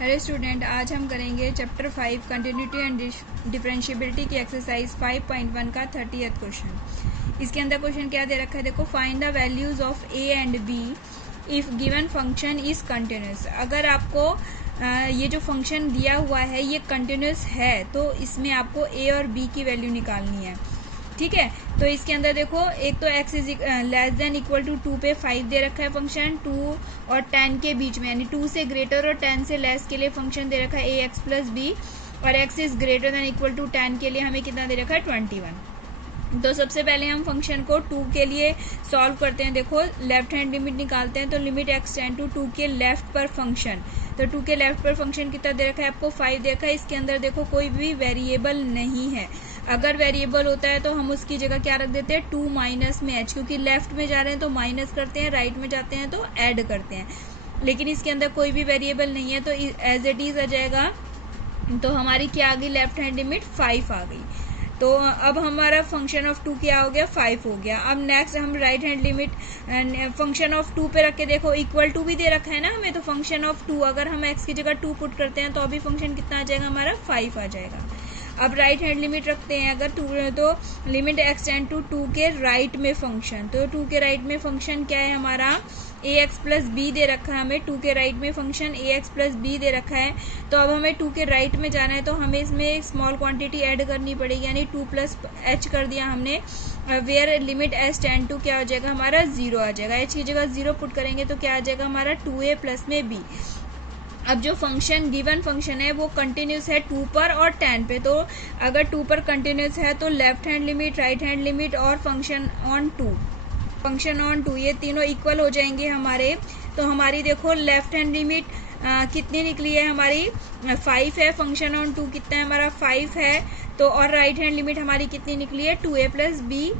Hello student, आज हम करेंगे चैप्टर 5 कंटिन्यूटी एंड डिफरेंशिएबिलिटी की एक्सरसाइज 5.1 का 30th क्वेश्चन। इसके अंदर क्वेश्चन क्या दे रखा है, देखो, find the values of a and b if given function is continuous. अगर आपको ये जो फंक्शन दिया हुआ है ये कंटिन्यूस है तो इसमें आपको ए और बी की वैल्यू निकालनी है। ठीक है, तो इसके अंदर देखो, एक तो x is less than equal to 2 पे 5 दे रखा है फंक्शन, 2 और 10 के बीच में, यानी 2 से ग्रेटर और 10 से लेस के लिए फंक्शन दे रखा है ए एक्स प्लस बी, और x is greater than equal to 10 के लिए हमें कितना दे रखा है 21। तो सबसे पहले हम फंक्शन को 2 के लिए सॉल्व करते हैं। देखो, लेफ्ट हैंड लिमिट निकालते हैं, तो लिमिट x टेंड टू 2 के लेफ्ट पर फंक्शन, तो 2 के लेफ्ट पर फंक्शन कितना दे रखा है आपको 5 दे रखा है। इसके अंदर देखो कोई भी वेरिएबल नहीं है, अगर वेरिएबल होता है तो हम उसकी जगह क्या रख देते हैं 2 माइनस में h, क्योंकि लेफ्ट में जा रहे हैं तो माइनस करते हैं, राइट में जाते हैं तो ऐड करते हैं, लेकिन इसके अंदर कोई भी वेरिएबल नहीं है तो एज इट इज आ जाएगा। तो हमारी क्या आ गई, लेफ्ट हैंड लिमिट 5 आ गई। तो अब हमारा फंक्शन ऑफ 2 क्या हो गया 5 हो गया। अब नेक्स्ट हम right hand limit function of 2 पे रख के देखो, इक्वल टू भी दे रखा है ना हमें, तो फंक्शन ऑफ 2 अगर हम x की जगह 2 पुट करते हैं तो अभी फंक्शन कितना आ जाएगा हमारा 5 आ जाएगा। अब राइट हैंड लिमिट रखते हैं अगर 2, तो लिमिट x टेंड टू 2 के राइट में फंक्शन, तो 2 के राइट में फंक्शन क्या है हमारा ए एक्स प्लस बी दे रखा है हमें, 2 के राइट में फंक्शन ए एक्स प्लस बी दे रखा है। तो अब हमें 2 के राइट में जाना है तो हमें इसमें एक स्मॉल क्वांटिटी ऐड करनी पड़ेगी, यानी 2 प्लस एच कर दिया हमने, where limit h tend to क्या हो जाएगा हमारा 0 आ जाएगा। एच की जगह 0 पुट करेंगे तो क्या आ जाएगा हमारा 2a प्लस में बी। अब जो फंक्शन गिवन फंक्शन है वो कंटिन्यूस है 2 पर और 10 पे, तो अगर 2 पर कंटिन्यूस है तो left hand limit, right hand limit और फंक्शन ऑन 2 ये तीनों इक्वल हो जाएंगे हमारे। तो हमारी देखो लेफ्ट हैंड लिमिट कितनी निकली है हमारी 5 है, फंक्शन ऑन 2 कितना है हमारा 5 है, तो और राइट हैंड लिमिट हमारी कितनी निकली है 2a प्लस बी,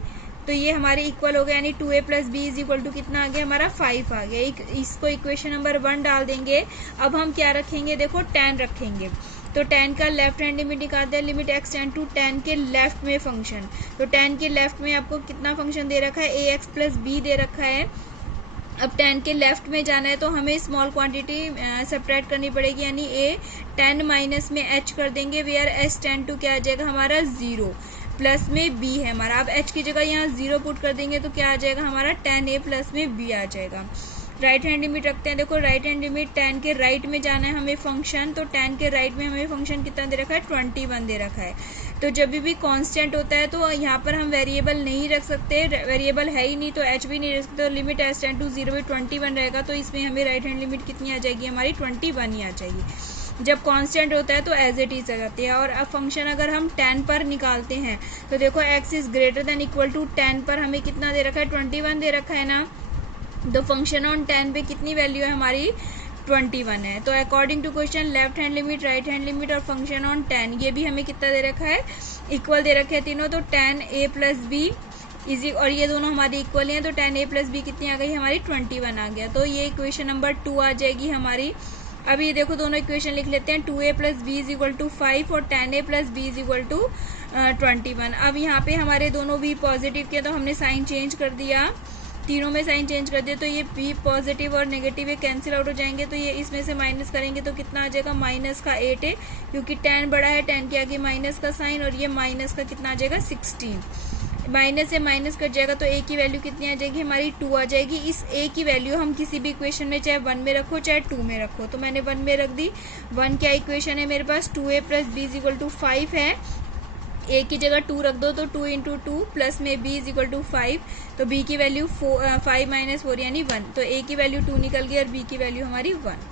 तो ये हमारे इक्वल हो गया, यानी 2a plus b is equal to कितना आ गया हमारा 5 आ गया। इसको इक्वेशन नंबर 1 डाल देंगे। अब हम क्या रखेंगे, देखो 10 रखेंगे, तो 10 का लेफ्ट हैंड लिमिट निकालते हैं, लिमिट x टेंड टू 10 के लेफ्ट में फंक्शन, तो 10 के लेफ्ट में आपको कितना फंक्शन दे रखा है ए एक्स प्लस बी दे रखा है। अब 10 के लेफ्ट में जाना है तो हमें स्मॉल क्वांटिटी सेपरेट करनी पड़ेगी, यानी ए 10 माइनस में h कर देंगे, वेयर h टेंड टू क्या आ जाएगा हमारा 0 प्लस में b है हमारा। अब h की जगह यहाँ 0 पुट कर देंगे तो क्या आ जाएगा हमारा 10a प्लस में b आ जाएगा। राइट हैंड लिमिट रखते हैं, देखो राइट हैंड लिमिट 10 के राइट में जाना है हमें फंक्शन, तो 10 के राइट में हमें फंक्शन कितना दे रखा है 21 दे रखा है। तो जब भी कांस्टेंट होता है तो यहाँ पर हम वेरिएबल नहीं रख सकते, वेरिएबल है ही नहीं तो h भी नहीं रख सकते, तो लिमिट एच टेंड टू 0 पे 21 रहेगा, तो इसमें हमें राइट हैंड लिमिट कितनी आ जाएगी हमारी 21 ही आ जाएगी। जब कांस्टेंट होता है तो एज इट इज आ जाती है। और अब फंक्शन अगर हम 10 पर निकालते हैं तो देखो x is greater than equal to 10 पर हमें कितना दे रखा है 21 दे रखा है ना, तो फंक्शन ऑन 10 पे कितनी वैल्यू है हमारी 21 है। तो according to question left hand limit, right hand limit और फंक्शन ऑन 10 ये भी हमें कितना दे रखा है इक्वल दे रखे हैं तीनों, तो 10a प्लस बी इजी, और ये दोनों हमारी इक्वल हैं, तो 10a प्लस बी कितनी आ गई हमारी 21 आ गया। तो ये इक्वेशन नंबर 2 आ जाएगी हमारी। अब ये देखो दोनों इक्वेशन लिख लेते हैं, 2a plus b is equal to 5 और 10a plus b is equal to 21। अब यहाँ पे हमारे दोनों भी पॉजिटिव के, तो हमने साइन चेंज कर दिया, तीनों में साइन चेंज कर दिया, तो ये b पॉजिटिव और नेगेटिव ये कैंसिल आउट हो जाएंगे, तो ये इसमें से माइनस करेंगे तो कितना आ जाएगा माइनस का 8 है, क्योंकि 10 बड़ा है, 10 के आगे माइनस का साइन, और ये माइनस का कितना आ जाएगा 16, माइनस से माइनस कट जाएगा तो a की वैल्यू कितनी आ जाएगी हमारी 2 आ जाएगी। इस a की वैल्यू हम किसी भी इक्वेशन में चाहे 1 में रखो चाहे 2 में रखो, तो मैंने 1 में रख दी। 1 क्या इक्वेशन है मेरे पास 2a plus b is equal to 5 है, a की जगह 2 रख दो तो 2 इंटू 2 प्लस में b इज इक्वल टू 5, तो b की वैल्यू 5 माइनस 4 यानी 1, तो a की वैल्यू 2 निकल गई और b की वैल्यू हमारी 1।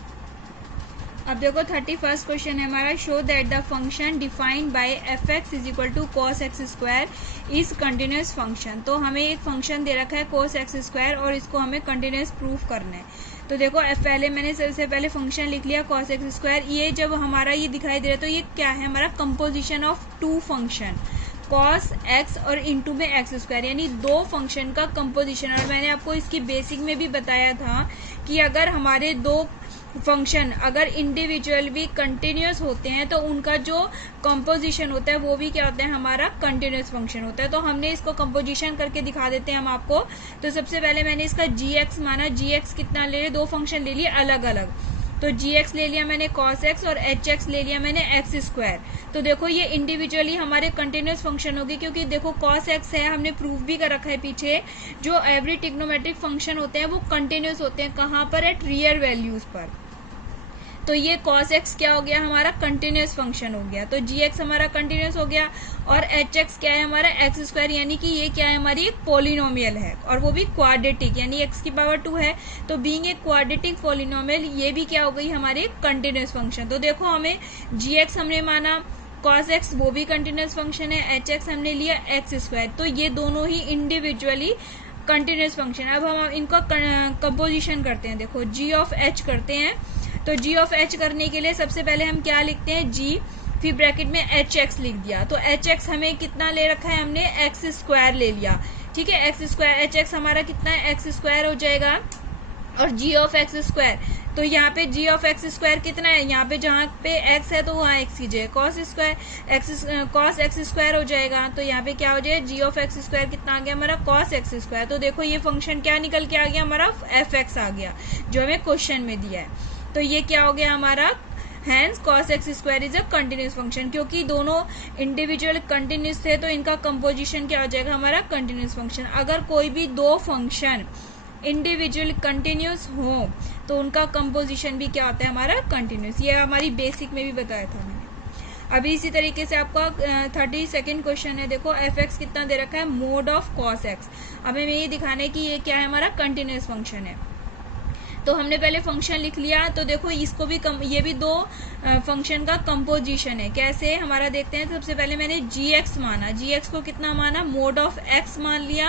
अब देखो 31st क्वेश्चन है हमारा, show that the function defined by f x is equal to cos x square is continuous function. तो हमें एक फंक्शन दे रखा है कॉस एक्स स्क्वायर और इसको हमें कंटिन्यूस प्रूफ करना है। तो देखो पहले मैंने सबसे पहले फंक्शन लिख लिया कॉस एक्स स्क्वायर, ये जब हमारा ये दिखाई दे रहा है तो ये क्या है हमारा composition of 2 function, cos x और इनटू में एक्स स्क्वायर, यानी 2 फंक्शन का कंपोजिशन। और मैंने आपको इसकी बेसिक में भी बताया था कि अगर हमारे 2 फंक्शन अगर इंडिविजुअल भी कंटिन्यूस होते हैं तो उनका जो कंपोजिशन होता है वो भी क्या होता है हमारा कंटिन्यूस फंक्शन होता है। तो हमने इसको कंपोजिशन करके दिखा देते हैं हम आपको। तो सबसे पहले मैंने इसका जी एक्स माना, जी एक्स कितना ले लिए 2 फंक्शन ले लिए अलग अलग, तो जी एक्स ले लिया मैंने कॉस एक्स और एच एक्स ले लिया मैंने एक्स स्क्वायर। तो देखो ये इंडिविजुअली हमारे कंटिन्यूस फंक्शन होगी, क्योंकि देखो कॉस एक्स है, हमने प्रूफ भी कर रखा है पीछे, जो एवरी ट्रिग्नोमेट्रिक फंक्शन होते हैं वो कंटिन्यूस होते हैं। कहाँ पर? एट रियल वैल्यूज पर। तो ये cos x क्या हो गया? हमारा कंटिन्यूस फंक्शन हो गया। तो जी एक्स हमारा कंटिन्यूस हो गया और एच एक्स क्या है? हमारा एक्स स्क्वायर, यानी कि ये क्या है? हमारी एक पोलिनोमियल है और वो भी क्वाड्रेटिक, यानी x की पावर 2 है। तो बीइंग ए क्वाड्रेटिक पोलिनोमियल ये भी क्या हो गई? हमारी एक कंटिन्यूस फंक्शन। तो देखो हमें जी एक्स हमने माना, cos x वो भी कंटिन्यूस फंक्शन है, एच एक्स हमने लिया एक्स स्क्वायर। तो ये दोनों ही इंडिविजुअली कंटिन्यूस फंक्शन। अब हम इनका कंपोजिशन करते हैं। देखो जी ऑफ एच करते हैं। तो जी ऑफ एच करने के लिए सबसे पहले हम क्या लिखते हैं? जी, फिर ब्रैकेट में एच एक्स लिख दिया। तो एच एक्स हमें कितना ले रखा है? हमने एक्स स्क्वायर ले लिया। ठीक है, एक्स स्क्वायर, एच एक्स हमारा कितना है? एक्स स्क्वायर हो जाएगा। और जी ऑफ एक्स स्क्वायर, तो यहाँ पे जी ऑफ एक्स स्क्वायर कितना है? यहाँ पे जहाँ पे एक्स है तो वहाँ एक्स कीजिए, cos square x, cos x square हो जाएगा। तो यहाँ पे क्या हो जाएगा? जी ऑफ एक्स स्क्वायर कितना आ गया हमारा? Cos x square. तो देखो ये फंक्शन क्या निकल के आ गया? हमारा एफ एक्स आ गया, जो हमें क्वेश्चन में दिया है। तो ये क्या हो गया हमारा? Hence cos x square is a continuous function. क्योंकि दोनों इंडिविजुअल कंटिन्यूस थे तो इनका कंपोजिशन क्या हो जाएगा? हमारा कंटिन्यूस फंक्शन। अगर कोई भी दो फंक्शन इंडिविजुअल कंटिन्यूस हो तो उनका कंपोजिशन भी क्या होता है? हमारा कंटिन्यूस। ये हमारी बेसिक में भी बताया था मैंने। अभी इसी तरीके से आपका 32nd क्वेश्चन है। देखो एफ एक्स कितना दे रखा है? Mode of cos x। हमें ये दिखाना है कि ये क्या है? हमारा कंटिन्यूस फंक्शन है। तो हमने पहले फंक्शन लिख लिया। तो देखो इसको भी ये भी दो फंक्शन का कंपोजिशन है। कैसे? हमारा देखते हैं। सबसे पहले मैंने जी एक्स माना, जी एक्स को कितना माना? मोड ऑफ एक्स मान लिया।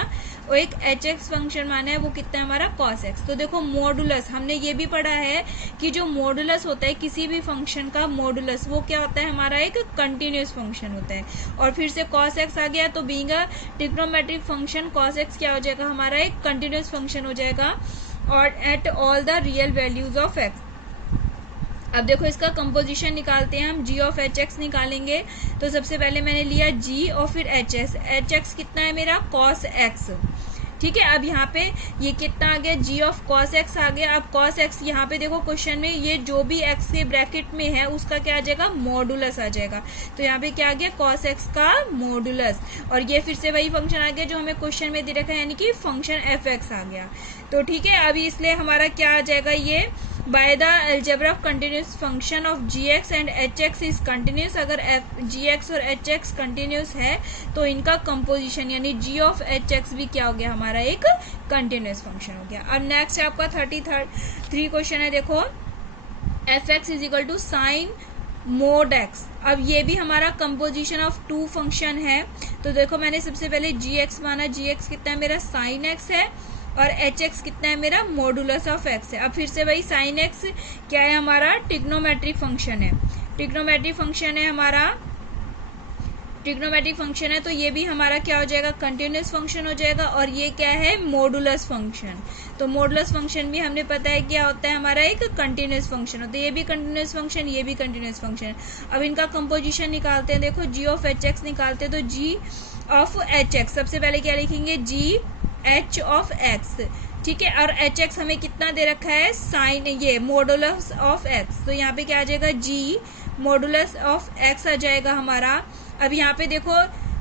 और एक एच एक्स फंक्शन माना है, वो कितना है हमारा? Cos x. तो देखो मॉडुलस, हमने ये भी पढ़ा है कि जो मॉडुलस होता है किसी भी फंक्शन का मॉडुलस, वो क्या होता है? हमारा एक कंटिन्यूस फंक्शन होता है। और फिर से कॉस एक्स आ गया, तो being a trigonometric function cos x क्या हो जाएगा? हमारा एक कंटिन्यूस फंक्शन हो जाएगा और at all the real values of x. अब देखो इसका कंपोजिशन निकालते हैं हम। जी ऑफ एच एक्स निकालेंगे। तो सबसे पहले मैंने लिया जी और फिर एच एस। एच एक्स कितना है मेरा? Cos x. ठीक है, अब यहाँ पे ये कितना आ गया? जी ऑफ कॉस एक्स आ गया। अब कॉस एक्स यहाँ पे देखो क्वेश्चन में ये जो भी एक्स के ब्रैकेट में है उसका क्या आ जाएगा? मॉडुलस आ जाएगा। तो यहाँ पे क्या आ गया? कॉस एक्स का मॉडुलस। और ये फिर से वही फंक्शन आ गया जो हमें क्वेश्चन में दे रखा है, यानी कि फंक्शन एफ एक्स आ गया। तो ठीक है, अभी इसलिए हमारा क्या आ जाएगा? ये by the algebra of continuous function of g x and h x is continuous. अगर जी एक्स और एच एक्स कंटिन्यूस है तो इनका कंपोजिशन यानी जी ऑफ एच एक्स भी क्या हो गया? हमारा एक कंटिन्यूस फंक्शन हो गया। अब नेक्स्ट आपका 33 क्वेश्चन है। देखो f x is equal to sine mod x. अब ये भी हमारा कंपोजिशन ऑफ टू फंक्शन है। तो देखो मैंने सबसे पहले जी एक्स माना, जी एक्स कितना है मेरा? साइन एक्स है। और एच एक्स कितना है मेरा? मॉडुलस ऑफ एक्स है। अब फिर से वही साइन एक्स क्या है? हमारा ट्रिग्नोमेट्रिक फंक्शन है। ट्रिग्नोमेट्रिक फंक्शन है हमारा, ट्रिग्नोमेट्रिक फंक्शन है। तो ये भी हमारा क्या हो जाएगा? कंटिन्यूस फंक्शन हो जाएगा। और ये क्या है? Modulus function. तो मॉडुलस फंक्शन भी हमने पता है क्या होता है? हमारा एक कंटिन्यूस फंक्शन होता है। ये भी कंटिन्यूस फंक्शन, ये भी कंटिन्यूस फंक्शन। अब इनका कंपोजिशन निकालते हैं। देखो जी ऑफ एच एक्स निकालते हैं। तो जी ऑफ एच एक्स सबसे पहले क्या लिखेंगे? जी एच ऑफ एक्स। ठीक है, और एच एक्स हमें कितना दे रखा है? साइन, ये मॉडुलस ऑफ एक्स। तो यहाँ पे क्या आ जाएगा? जी मॉडुलस ऑफ एक्स आ जाएगा हमारा। अब यहाँ पे देखो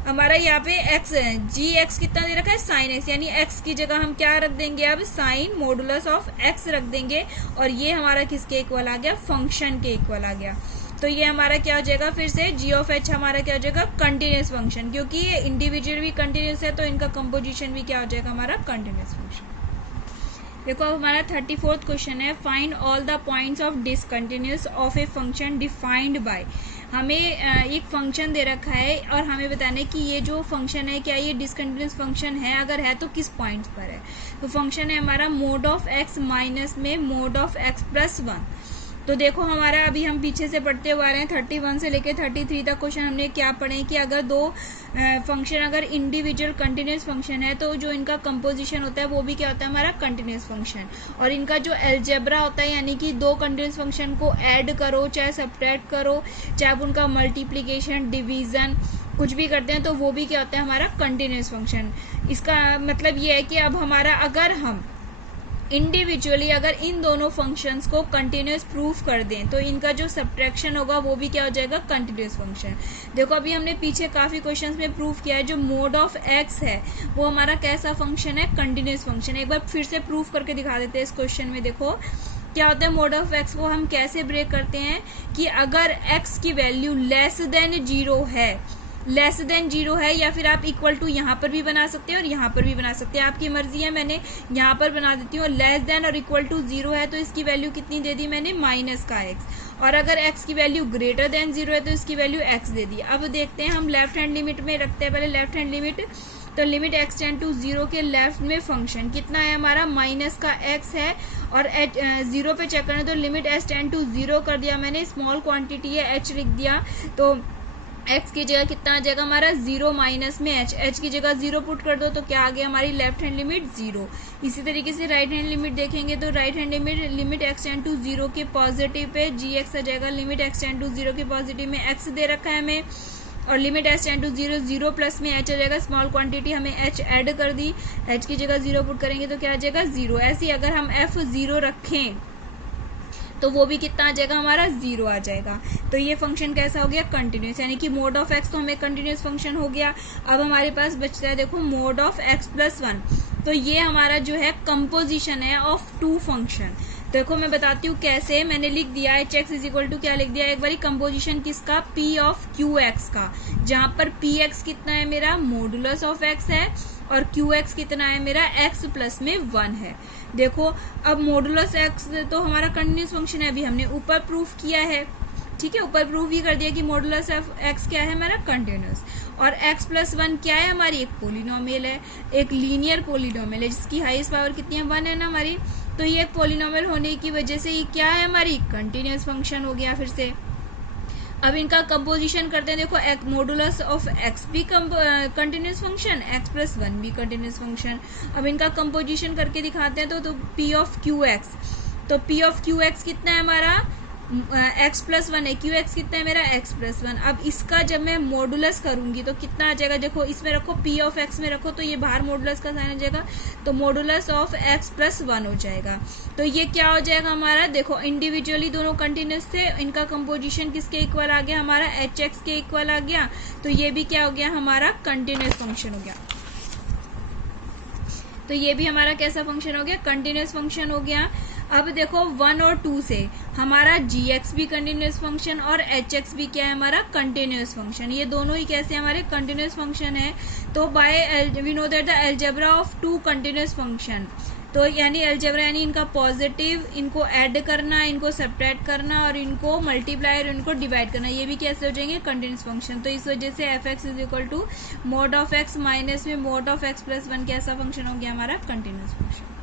हमारा यहाँ पे एक्स है, जी एक्स कितना दे रखा है? साइन एक्स, यानी एक्स की जगह हम क्या रख देंगे? अब साइन मॉडुलस ऑफ एक्स रख देंगे। और ये हमारा किसके इक्वल आ गया? फंक्शन के इक्वल आ गया। तो ये हमारा क्या हो जाएगा? फिर से जी ऑफ एच हमारा क्या हो जाएगा? Continuous function. क्योंकि ये इंडिविजुअल भी कंटिन्यूस है तो इनका कंपोजिशन भी क्या हो जाएगा? हमारा कंटिन्यूस फंक्शन। देखो अब हमारा 34th क्वेश्चन है। Find all the points of discontinuous of a function defined bye. हमें एक फंक्शन दे रखा है और हमें बताना है कि ये जो फंक्शन है क्या ये डिसकंटिन्यूस फंक्शन है, अगर है तो किस पॉइंट्स पर है। तो फंक्शन है हमारा मोड ऑफ एक्स माइनस में मोड ऑफ एक्स प्लस 1। तो देखो हमारा अभी हम पीछे से पढ़ते हुए आ रहे हैं 31 से लेकर 33 तक क्वेश्चन हमने क्या पढ़े कि अगर दो फंक्शन अगर इंडिविजुअल कंटिन्यूस फंक्शन है तो जो इनका कंपोजिशन होता है वो भी क्या होता है? हमारा कंटिन्यूस फंक्शन। और इनका जो अलजेब्रा होता है यानी कि दो कंटिन्यूस फंक्शन को ऐड करो चाहे सब्ट्रैक्ट करो चाहे आप उनका मल्टीप्लीकेशन डिवीजन कुछ भी करते हैं तो वो भी क्या होता है? हमारा कंटिन्यूस फंक्शन। इसका मतलब ये है कि अब हमारा अगर हम इंडिविजुअली अगर इन दोनों फंक्शंस को कंटिन्यूस प्रूफ कर दें तो इनका जो सब्ट्रैक्शन होगा वो भी क्या हो जाएगा, कंटिन्यूस फंक्शन। देखो अभी हमने पीछे काफी क्वेश्चंस में प्रूफ किया है, जो मोड ऑफ एक्स है वो हमारा कैसा फंक्शन है, कंटिन्यूस फंक्शन। एक बार फिर से प्रूफ करके दिखा देते हैं इस क्वेश्चन में। देखो क्या होता है, मोड ऑफ एक्स को हम कैसे ब्रेक करते हैं कि अगर एक्स की वैल्यू लेस देन जीरो है, लेस देन जीरो है, या फिर आप इक्वल टू यहाँ पर भी बना सकते हैं और यहाँ पर भी बना सकते हैं, आपकी मर्जी है। मैंने यहाँ पर बना देती हूँ, लेस देन और इक्वल टू जीरो है तो इसकी वैल्यू कितनी दे दी मैंने, माइनस का एक्स। और अगर एक्स की वैल्यू ग्रेटर देन जीरो है तो इसकी वैल्यू एक्स दे दी। अब देखते हैं, हम लेफ्ट हैंड लिमिट में रखते हैं पहले लेफ्ट हैंड लिमिट। तो limit x tend to zero के लेफ्ट में फंक्शन कितना है हमारा, माइनस का एक्स है। और जीरो पे चेक करें तो limit h tend to zero कर दिया मैंने, स्मॉल क्वांटिटी है एच लिख दिया, तो x की जगह कितना आ जाएगा हमारा, जीरो माइनस में h की जगह जीरो पुट कर दो तो क्या आ गया हमारी लेफ्ट हैंड लिमिट जीरो। इसी तरीके से राइट हैंड लिमिट देखेंगे तो right hand limit x tend to zero के पॉजिटिव पे gx आ जाएगा, limit x tend to zero के पॉजिटिव में x दे रखा है हमें, और limit h tend to zero, zero plus में h आ जाएगा, स्मॉल क्वांटिटी हमें h ऐड कर दी, h की जगह जीरो पुट करेंगे तो क्या आ जाएगा जीरो। ऐसे अगर हम f जीरो रखें तो वो भी कितना आ जाएगा हमारा, जीरो आ जाएगा। तो ये फंक्शन कैसा हो गया, कंटिन्यूस, यानी कि मोड ऑफ एक्स तो हमें कंटिन्यूस फंक्शन हो गया। अब हमारे पास बचता है देखो mode of X plus one. तो ये हमारा जो है कंपोजिशन है ऑफ टू फंक्शन। देखो मैं बताती हूँ कैसे, मैंने लिख दिया h x is equal to क्या लिख दिया एक बारी, कंपोजिशन किसका, पी ऑफ क्यू एक्स का, जहां पर पी एक्स कितना है मेरा, मॉडुलस ऑफ एक्स है, और क्यू एक्स कितना है मेरा, एक्स प्लस में वन है। देखो अब मॉडुलस एक्स तो हमारा कंटिन्यूस फंक्शन है, अभी हमने ऊपर प्रूफ किया है, ठीक है, ऊपर प्रूफ ही कर दिया कि मॉडुलस ऑफ एक्स क्या है हमारा, कंटिन्यूस। और एक्स प्लस वन क्या है हमारी, एक पोलिनोमियल है, एक लीनियर पोलिनोमियल है जिसकी हाईएस्ट पावर कितनी है, वन है ना हमारी। तो ये एक पोलिनोमियल होने की वजह से ये क्या है हमारी, कंटिन्यूस फंक्शन हो गया फिर से। अब इनका कंपोजिशन करते हैं, देखो मॉडुलस ऑफ एक्स भी continuous function, x plus one भी कंटिन्यूस फंक्शन। अब इनका कंपोजिशन करके दिखाते हैं तो पी ऑफ क्यू एक्स, तो पी ऑफ क्यू एक्स कितना है हमारा, एक्स प्लस वन है, क्यू एक्स कितना है मेरा, एक्स प्लस वन। अब इसका जब मैं मॉडुलस करूंगी तो कितना आ जाएगा, देखो इसमें रखो पी ऑफ एक्स में रखो तो ये बाहर मॉडुलस का साइन आ जाएगा, तो modulus of X plus one हो जाएगा। तो ये क्या हो जाएगा हमारा, देखो इंडिविजुअली दोनों कंटिन्यूस थे, इनका कंपोजिशन किसके इक्वल आ गया हमारा, एच एक्स के इक्वल आ गया, तो ये भी क्या हो गया हमारा, कंटिन्यूस फंक्शन हो गया। तो ये भी हमारा कैसा फंक्शन हो गया, कंटिन्यूस फंक्शन हो गया। अब देखो 1 और 2 से हमारा gx भी कंटिन्यूस फंक्शन और hx भी क्या है हमारा, कंटिन्यूस फंक्शन। ये दोनों ही कैसे हमारे कंटिन्यूस फंक्शन है। तो by we know that the algebra of two continuous function, तो यानी अलजेब्रा यानी इनका पॉजिटिव, इनको ऐड करना, इनको सब्ट्रैक्ट करना और इनको मल्टीप्लाई और इनको डिवाइड करना, ये भी कैसे हो जाएंगे, कंटिन्यूस फंक्शन। तो इस वजह से F x is equal to mod of X minus में mod of X plus one कैसा फंक्शन हो गया हमारा, कंटिन्यूस फंक्शन।